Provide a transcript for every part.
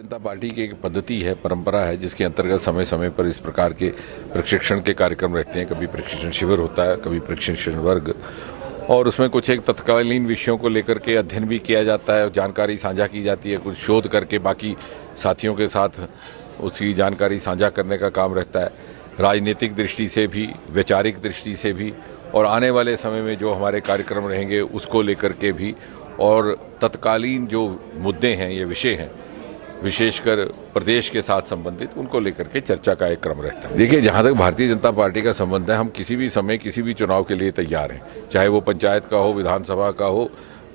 जनता party की एक पद्धति है, परंपरा है, जिसके अंतर्गत समय समय पर इस प्रकार के प्रशिक्षण के कार्यक्रम रहते हैं। कभी प्रशिक्षण शिविर होता है, कभी प्रशिक्षण वर्ग, और उसमें कुछ एक तत्कालीन विषयों को लेकर के अध्ययन भी किया जाता है, जानकारी साझा की जाती है, कुछ शोध करके बाकी साथियों के साथ उसकी जानकारी साझा करने का काम रहता है। राजनीतिक दृष्टि से भी, वैचारिक दृष्टि से भी, और आने वाले समय में जो हमारे कार्यक्रम रहेंगे उसको लेकर के भी, और तत्कालीन जो मुद्दे हैं, ये विषय हैं, विशेषकर प्रदेश के साथ संबंधित, उनको लेकर के चर्चा का एक क्रम रहता है। देखिए, जहाँ तक भारतीय जनता पार्टी का संबंध है, हम किसी भी समय किसी भी चुनाव के लिए तैयार हैं, चाहे वो पंचायत का हो, विधानसभा का हो,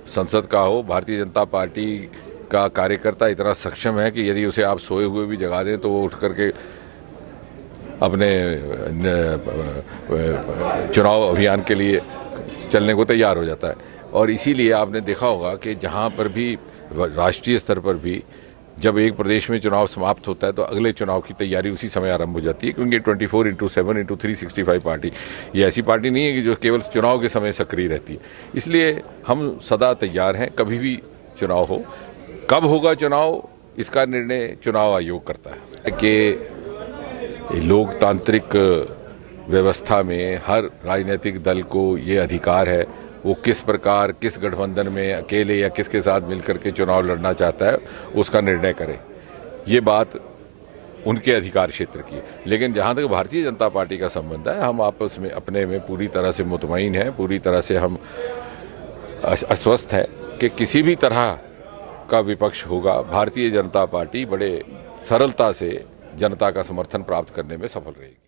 संसद का हो। भारतीय जनता पार्टी का कार्यकर्ता इतना सक्षम है कि यदि उसे आप सोए हुए भी जगा दें तो वो उठ करके अपने चुनाव अभियान के लिए चलने को तैयार हो जाता है। और इसीलिए आपने देखा होगा कि जहाँ पर भी राष्ट्रीय स्तर पर भी जब एक प्रदेश में चुनाव समाप्त होता है तो अगले चुनाव की तैयारी उसी समय आरंभ हो जाती है, क्योंकि 24/7/365 पार्टी ये ऐसी पार्टी नहीं है कि जो केवल चुनाव के समय सक्रिय रहती है। इसलिए हम सदा तैयार हैं, कभी भी चुनाव हो। कब होगा चुनाव, इसका निर्णय चुनाव आयोग करता है। कि लोकतांत्रिक व्यवस्था में हर राजनीतिक दल को ये अधिकार है, वो किस प्रकार, किस गठबंधन में अकेले या किसके साथ मिलकर के चुनाव लड़ना चाहता है, उसका निर्णय करे। ये बात उनके अधिकार क्षेत्र की है। लेकिन जहाँ तक भारतीय जनता पार्टी का संबंध है, हम आपस में अपने में पूरी तरह से मुतमईन हैं, पूरी तरह से हम आश्वस्त हैं कि किसी भी तरह का विपक्ष होगा, भारतीय जनता पार्टी बड़े सरलता से जनता का समर्थन प्राप्त करने में सफल रहेगी।